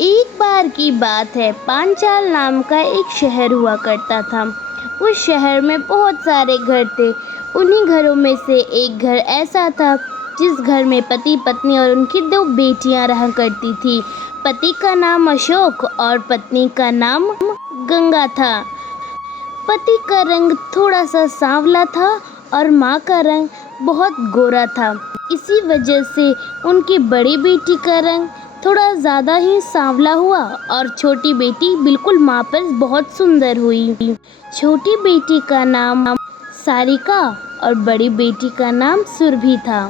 एक बार की बात है, पांचाल नाम का एक शहर हुआ करता था। उस शहर में बहुत सारे घर थे। उन्हीं घरों में से एक घर ऐसा था जिस घर में पति पत्नी और उनकी 2 बेटियां रहा करती थी। पति का नाम अशोक और पत्नी का नाम गंगा था। पति का रंग थोड़ा सा सांवला था और माँ का रंग बहुत गोरा था। इसी वजह से उनकी बड़ी बेटी का रंग थोड़ा ज़्यादा ही सांवला हुआ और छोटी बेटी बिल्कुल माँ पर बहुत सुंदर हुई। छोटी बेटी का नाम सारिका और बड़ी बेटी का नाम सुरभि था।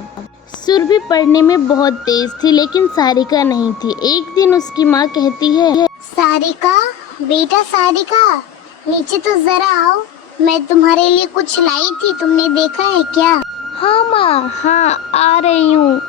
सुरभि पढ़ने में बहुत तेज थी, लेकिन सारिका नहीं थी। एक दिन उसकी माँ कहती है, सारिका, बेटा सारिका, नीचे तो जरा आओ, मैं तुम्हारे लिए कुछ लाई थी, तुमने देखा है क्या? हाँ माँ, हाँ आ रही हूँ।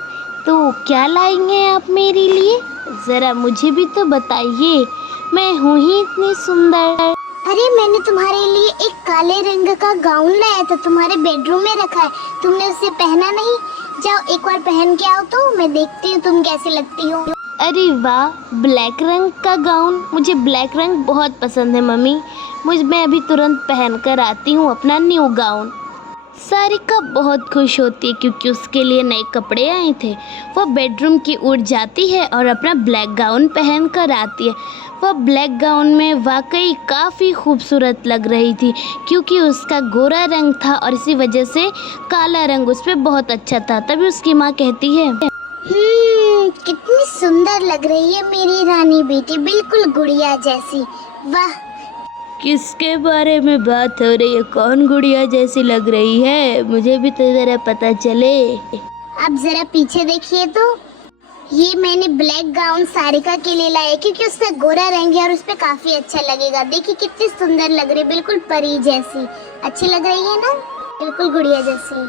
तो क्या लाएंगे आप मेरे लिए? ज़रा मुझे भी तो बताइए, मैं हूँ ही इतनी सुंदर। अरे मैंने तुम्हारे लिए एक काले रंग का गाउन लाया था, तुम्हारे बेडरूम में रखा है, तुमने उसे पहना नहीं? जाओ एक बार पहन के आओ तो मैं देखती हूँ तुम कैसी लगती हो। अरे वाह, ब्लैक रंग का गाउन! मुझे ब्लैक रंग बहुत पसंद है मम्मी। मैं अभी तुरंत पहन कर आती हूँ अपना न्यू गाउन। सारिका बहुत खुश होती है क्योंकि उसके लिए नए कपड़े आए थे। वह बेडरूम की ओर जाती है और अपना ब्लैक गाउन पहन कर आती है। वह ब्लैक गाउन में वाकई काफ़ी खूबसूरत लग रही थी क्योंकि उसका गोरा रंग था और इसी वजह से काला रंग उस पर बहुत अच्छा था। तभी उसकी माँ कहती है, कितनी सुंदर लग रही है मेरी रानी बेटी, बिल्कुल गुड़िया जैसी। वाह! किसके बारे में बात हो रही है? कौन गुड़िया जैसी लग रही है? मुझे भी तो जरा पता चले। आप जरा पीछे देखिए तो, ये मैंने ब्लैक गाउन सारिका के लिए लाया क्योंकि उसका गोरा रंग है और उस पे काफी अच्छा लगेगा। देखिए कितनी सुंदर लग रही है, बिल्कुल परी जैसी। अच्छी लग रही है ना, बिल्कुल गुड़िया जैसी।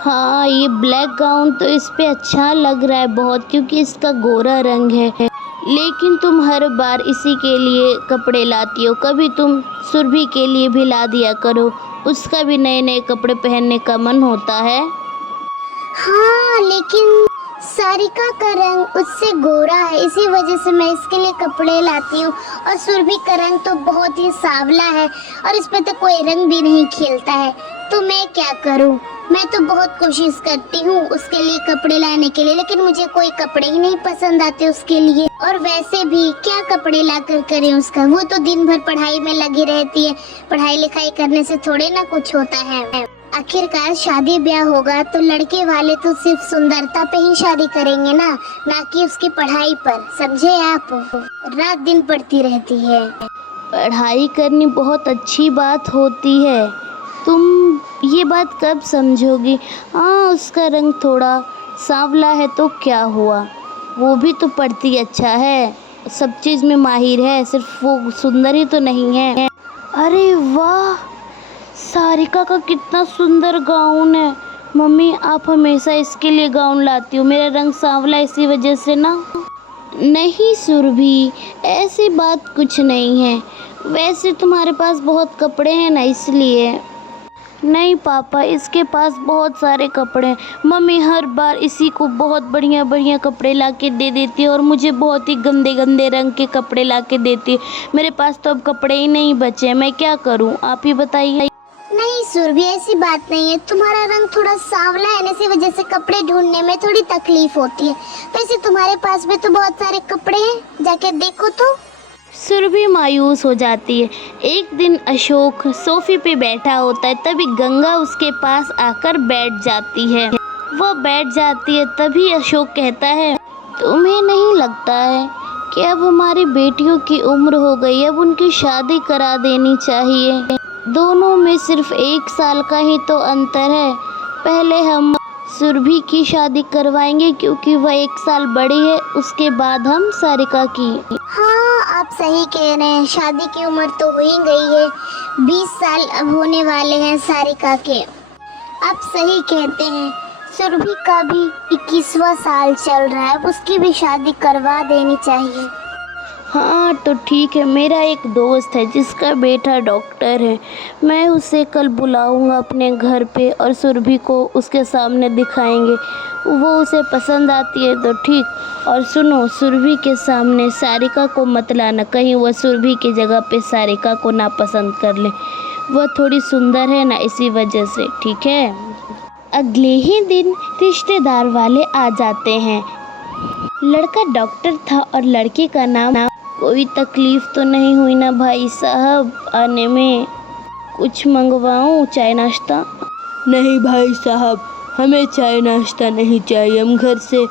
हाँ, ये ब्लैक गाउन तो इस पे अच्छा लग रहा है बहुत क्योंकि इसका गोरा रंग है। लेकिन तुम हर बार इसी के लिए कपड़े लाती हो, कभी तुम सुरभि के लिए भी ला दिया करो, उसका भी नए नए कपड़े पहनने का मन होता है। हाँ, लेकिन सारिका का रंग उससे गोरा है, इसी वजह से मैं इसके लिए कपड़े लाती हूँ। और सुरभि का रंग तो बहुत ही सांवला है और इस पे तो कोई रंग भी नहीं खिलता है, तो मैं क्या करूँ? मैं तो बहुत कोशिश करती हूँ उसके लिए कपड़े लाने के लिए, लेकिन मुझे कोई कपड़े ही नहीं पसंद आते उसके लिए। और वैसे भी क्या कपड़े ला कर करें उसका, वो तो दिन भर पढ़ाई में लगी रहती है। पढ़ाई लिखाई करने से थोड़े ना कुछ होता है। आखिरकार शादी ब्याह होगा तो लड़के वाले तो सिर्फ सुंदरता पे ही शादी करेंगे ना कि उसकी पढ़ाई पर, समझे आप? रात दिन पढ़ती रहती है। पढ़ाई करनी बहुत अच्छी बात होती है, तुम ये बात कब समझोगी? हाँ, उसका रंग थोड़ा सांवला है तो क्या हुआ, वो भी तो पढ़ती अच्छा है, सब चीज़ में माहिर है, सिर्फ वो सुंदर ही तो नहीं है। अरे वाह, सारिका का कितना सुंदर गाउन है। मम्मी, आप हमेशा इसके लिए गाउन लाती हो, मेरा रंग सांवला इसी वजह से ना? नहीं सुरभि, ऐसी बात कुछ नहीं है, वैसे तुम्हारे पास बहुत कपड़े हैं ना इसलिए। नहीं पापा, इसके पास बहुत सारे कपड़े हैं। मम्मी हर बार इसी को बहुत बढ़िया बढ़िया कपड़े ला के दे देती है और मुझे बहुत ही गंदे गंदे रंग के कपड़े ला के देती है। मेरे पास तो अब कपड़े ही नहीं बचे, मैं क्या करूं, आप ही बताइए। नहीं सुरभि, ऐसी बात नहीं है, तुम्हारा रंग थोड़ा सांवला है, इसी वजह से कपड़े ढूंढने में थोड़ी तकलीफ होती है। वैसे तुम्हारे पास भी तो बहुत सारे कपड़े हैं, जाके देखो तो। सुरभि मायूस हो जाती है। एक दिन अशोक सोफे पे बैठा होता है, तभी गंगा उसके पास आकर बैठ जाती है। वह बैठ जाती है, तभी अशोक कहता है, तुम्हें नहीं लगता है कि अब हमारी बेटियों की उम्र हो गई, अब उनकी शादी करा देनी चाहिए? दोनों में सिर्फ 1 साल का ही तो अंतर है। पहले हम सुरभि की शादी करवाएंगे क्योंकि वह 1 साल बड़ी है, उसके बाद हम सारिका की। हाँ, आप सही कह रहे हैं, शादी की उम्र तो हो ही गई है, 20 साल अब होने वाले हैं सारिका के। आप सही कहते हैं, सुरभि का भी 21वां साल चल रहा है, अब उसकी भी शादी करवा देनी चाहिए। हाँ तो ठीक है, मेरा एक दोस्त है जिसका बेटा डॉक्टर है, मैं उसे कल बुलाऊंगा अपने घर पे और सुरभि को उसके सामने दिखाएंगे। वो उसे पसंद आती है तो ठीक। और सुनो, सुरभि के सामने सारिका को मत लाना, कहीं वह सुरभि की जगह पे सारिका को ना पसंद कर ले। वह थोड़ी सुंदर है ना, इसी वजह से, ठीक है। अगले ही दिन रिश्तेदार वाले आ जाते हैं। लड़का डॉक्टर था और लड़की का नाम। कोई तकलीफ तो नहीं हुई ना भाई साहब आने में? कुछ मंगवाऊं, चाय नाश्ता? नहीं भाई साहब, हमें चाय नाश्ता नहीं चाहिए। हम घर से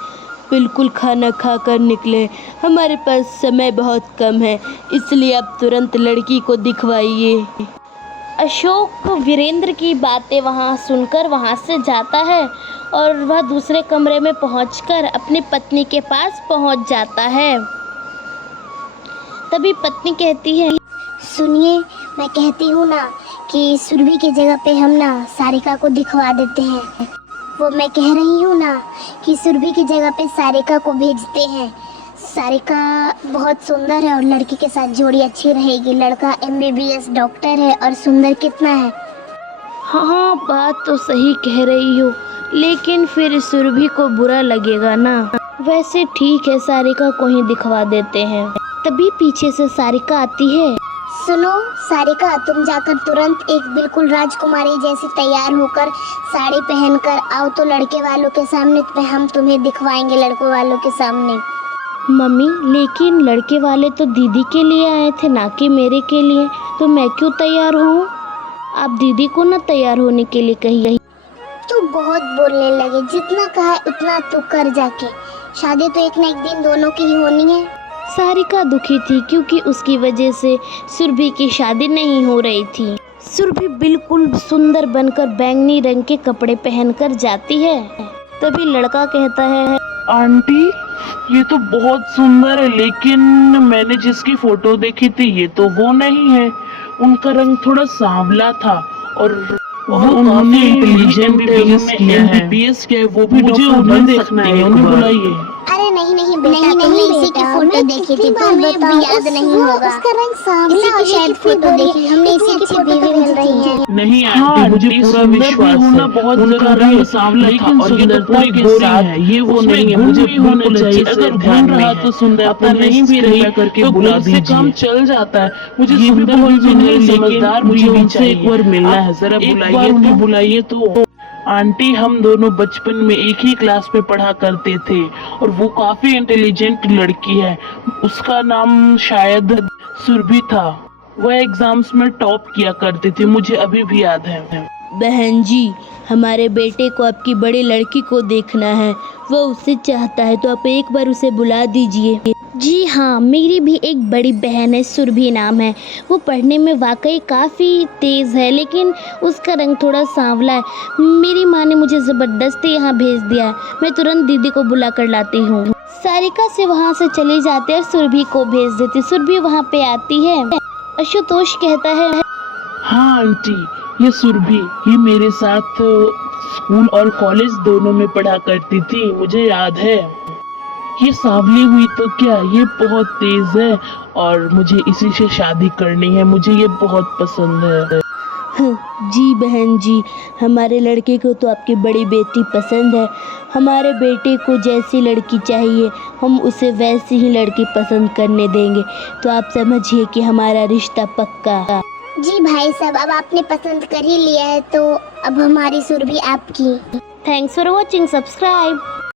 बिल्कुल खाना खाकर निकले, हमारे पास समय बहुत कम है, इसलिए आप तुरंत लड़की को दिखवाइए। अशोक वीरेंद्र की बातें वहाँ सुनकर वहाँ से जाता है और वह दूसरे कमरे में पहुंचकर अपनी पत्नी के पास पहुंच जाता है। तभी पत्नी कहती है, सुनिए, मैं कहती हूँ ना कि सुरभि की जगह पे हम ना सारिका को दिखवा देते हैं। वो मैं कह रही हूँ ना कि सुरभि की जगह पे सारिका को भेजते हैं। सारिका बहुत सुंदर है और लड़की के साथ जोड़ी अच्छी रहेगी। लड़का MBBS डॉक्टर है और सुंदर कितना है। हाँ बात तो सही कह रही हो, लेकिन फिर सुरभि को बुरा लगेगा ना। वैसे ठीक है, सारिका को ही दिखवा देते हैं। तभी पीछे से सारिका आती है। सुनो सारिका, तुम जाकर तुरंत एक बिल्कुल राजकुमारी जैसी तैयार होकर साड़ी पहनकर आओ तो लड़के वालों के सामने हम तुम्हें दिखवाएंगे, लड़कों वालों के सामने। मम्मी, लेकिन लड़के वाले तो दीदी के लिए आए थे, ना कि मेरे के लिए, तो मैं क्यों तैयार हूँ? आप दीदी को ना तैयार होने के लिए कही। तू बहुत बोलने लगे, जितना कहा है उतना तू कर जाके। शादी तो एक न एक दिन दोनों की ही होनी है। सारिका दुखी थी क्योंकि उसकी वजह से सुरभि की शादी नहीं हो रही थी। सुरभि बिल्कुल सुंदर बनकर बैंगनी रंग के कपड़े पहनकर जाती है। तभी लड़का कहता है, आंटी ये तो बहुत सुंदर है, लेकिन मैंने जिसकी फोटो देखी थी ये तो वो नहीं है। उनका रंग थोड़ा सांवला था और उन्होंने इंटेलिजेंट MBBS किया है, वो भी मुझे उन्हें देखना है, उन्हें बुलाइए। अरे नहीं बेटा, तुमने इसी की फोटो देखी थी, तुम्हें भी याद नहीं होगा। उसका रंग सांवला और शायद फोटो देखी, हमने इसी की बीवी मिल रही है। नहीं आंटी, मुझे पूरा विश्वास है। बहुत उनका रंग सांवला था और ये तो पूरी गोरी है, ये वो नहीं है। मुझे बिल्कुल चाहिए, अगर घूम रहा तो सुंदरता नहीं भी रही करके बुला दीजिए, काम चल जाता है। मुझे सुंदर भी नहीं, समझदार मुझे उनसे एक बार मिलना है, जरा बुलाइए, उन्हें बुलाइए तो। आंटी, हम दोनों बचपन में एक ही क्लास में पढ़ा करते थे और वो काफी इंटेलिजेंट लड़की है। उसका नाम शायद सुरभि था। वह एग्जाम्स में टॉप किया करती थी, मुझे अभी भी याद है। बहन जी, हमारे बेटे को आपकी बड़ी लड़की को देखना है, वो उसे चाहता है, तो आप एक बार उसे बुला दीजिए। जी हाँ, मेरी भी एक बड़ी बहन है, सुरभि नाम है। वो पढ़ने में वाकई काफ़ी तेज़ है, लेकिन उसका रंग थोड़ा सांवला है। मेरी माँ ने मुझे ज़बरदस्ती यहाँ भेज दिया है। मैं तुरंत दीदी को बुला कर लाती हूँ। सारिका से वहाँ से चली जाती है और सुरभि को भेज देती। सुरभि वहाँ पे आती है। आशुतोष कहता है, हाँ आंटी, ये सुरभि, ये मेरे साथ स्कूल और कॉलेज दोनों में पढ़ा करती थी, मुझे याद है। ये सांवली हुई तो क्या, ये बहुत तेज है और मुझे इसी से शादी करनी है, मुझे ये बहुत पसंद है। जी बहन जी, हमारे लड़के को तो आपकी बड़ी बेटी पसंद है। हमारे बेटे को जैसी लड़की चाहिए हम उसे वैसी ही लड़की पसंद करने देंगे, तो आप समझिए कि हमारा रिश्ता पक्का। जी भाई साहब, अब आपने पसंद कर ही लिया है तो अब हमारी सुरभि आपकी। Thanks for watching, subscribe.